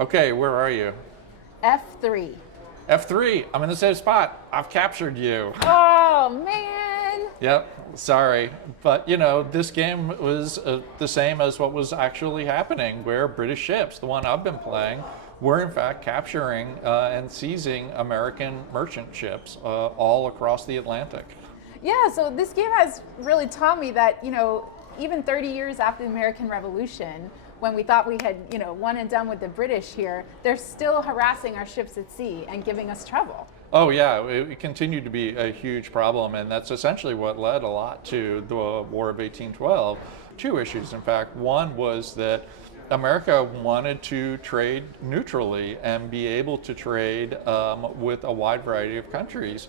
Okay, where are you? F3. F3, I'm in the same spot. I've captured you. Oh, man. Yep, sorry. But, this game was the same as what was actually happening, where British ships, the one I've been playing, were in fact capturing and seizing American merchant ships all across the Atlantic. Yeah, so this game has really taught me that, even 30 years after the American Revolution, when we thought we had, one and done with the British here, they're still harassing our ships at sea and giving us trouble. Oh yeah, it continued to be a huge problem, and that's essentially what led a lot to the War of 1812. Two issues, in fact. One was that America wanted to trade neutrally and be able to trade with a wide variety of countries,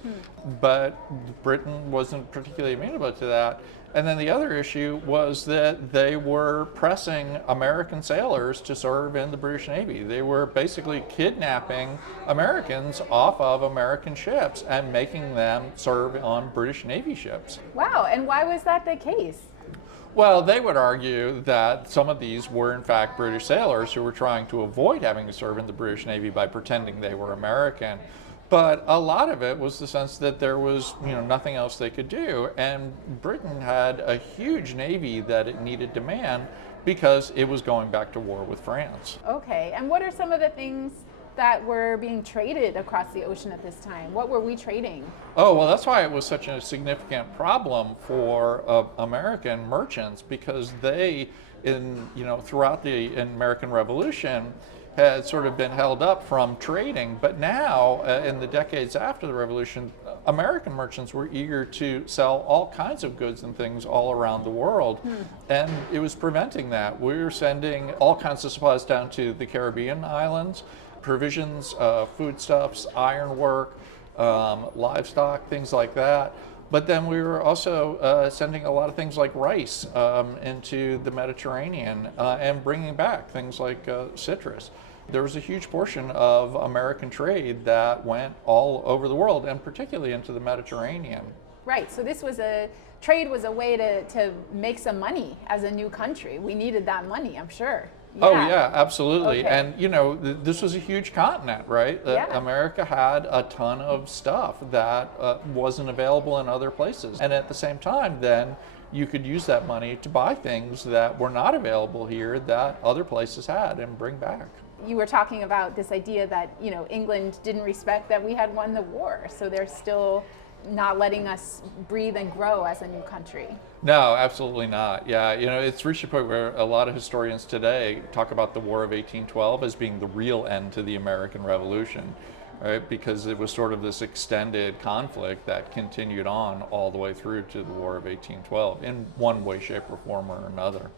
but Britain wasn't particularly amenable to that. And then the other issue was that they were pressing American sailors to serve in the British Navy. They were basically kidnapping Americans off of American ships and making them serve on British Navy ships. Wow, and why was that the case? Well, they would argue that some of these were in fact British sailors who were trying to avoid having to serve in the British Navy by pretending they were American. But a lot of it was the sense that there was, nothing else they could do, and Britain had a huge navy that it needed to man because it was going back to war with France. Okay, and what are some of the things that were being traded across the ocean at this time? What were we trading? Oh, well, that's why it was such a significant problem for American merchants, because they, throughout the American Revolution, had sort of been held up from trading. But now, in the decades after the Revolution, American merchants were eager to sell all kinds of goods and things all around the world. And it was preventing that. We were sending all kinds of supplies down to the Caribbean islands, provisions, foodstuffs, ironwork, livestock, things like that. But then we were also sending a lot of things like rice into the Mediterranean and bringing back things like citrus. There was a huge portion of American trade that went all over the world, and particularly into the Mediterranean. Right, so trade was a way to make some money as a new country. We needed that money, I'm sure. Yeah. Oh yeah, absolutely. Okay. And this was a huge continent, right? Yeah. America had a ton of stuff that wasn't available in other places. And at the same time, then you could use that money to buy things that were not available here that other places had and bring back. You were talking about this idea that, England didn't respect that we had won the war, so they're still not letting us breathe and grow as a new country. No, absolutely not. Yeah, it's reached a point where a lot of historians today talk about the War of 1812 as being the real end to the American Revolution, right? Because it was sort of this extended conflict that continued on all the way through to the War of 1812 in one way, shape, or form or another.